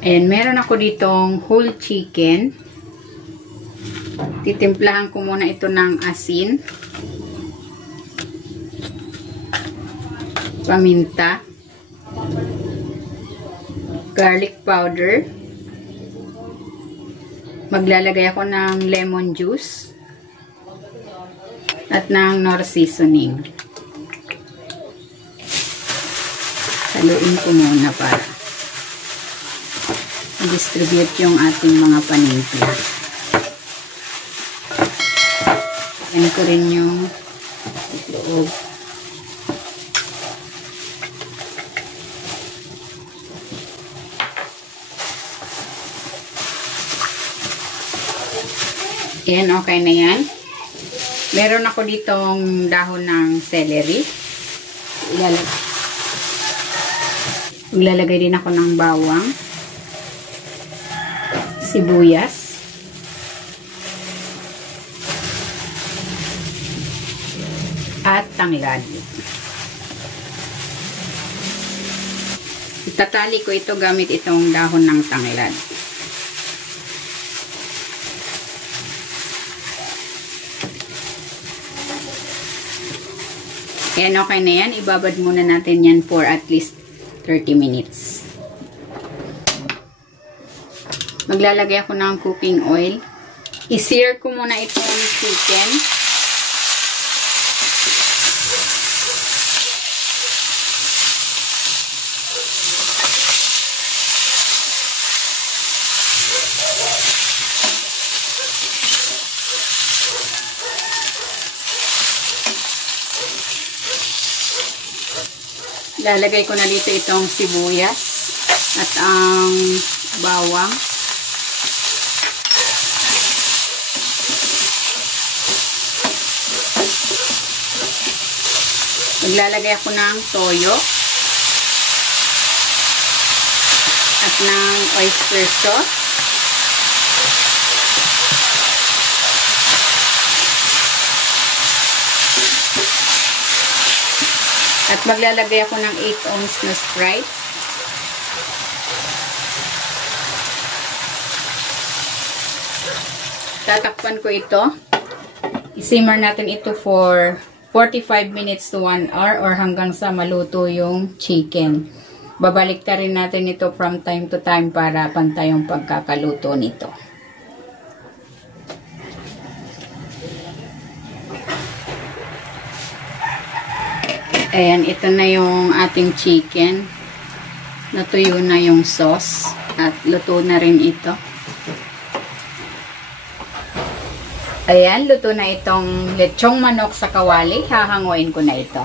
Ayan, meron ako ditong whole chicken. Titimplahan ko muna ito ng asin, paminta, garlic powder. Maglalagay ako ng lemon juice at ng Knorr seasoning. Haluin ko muna para distribute yung ating mga panimpla. Yan ko rin yung loob. Yan, okay na yan. Meron ako ditong dahon ng celery. Ilalagay din ako ng bawang, sibuyas, at tanglad. Itatali ko ito gamit itong dahon ng tanglad. Ayan, okay na yan. Ibabad muna natin yan for at least 30 minutes. Maglalagay ako ng cooking oil. I-sear ko muna itong chicken. Lalagay ko na dito itong sibuyas at ang bawang. Maglalagay ako ng toyo at ng oyster sauce. At maglalagay ako ng 8 ounce na Sprite. Tatakpan ko ito. I-simmer natin ito for 45 minutes to 1 hour or hanggang sa maluto yung chicken. Babalik ta rin natin ito from time to time para pantay yung pagkakaluto nito. Ayan, ito na yung ating chicken. Natuyo na yung sauce at luto na rin ito. Ayan, luto na itong lechong manok sa kawali. Hahanguin ko na ito.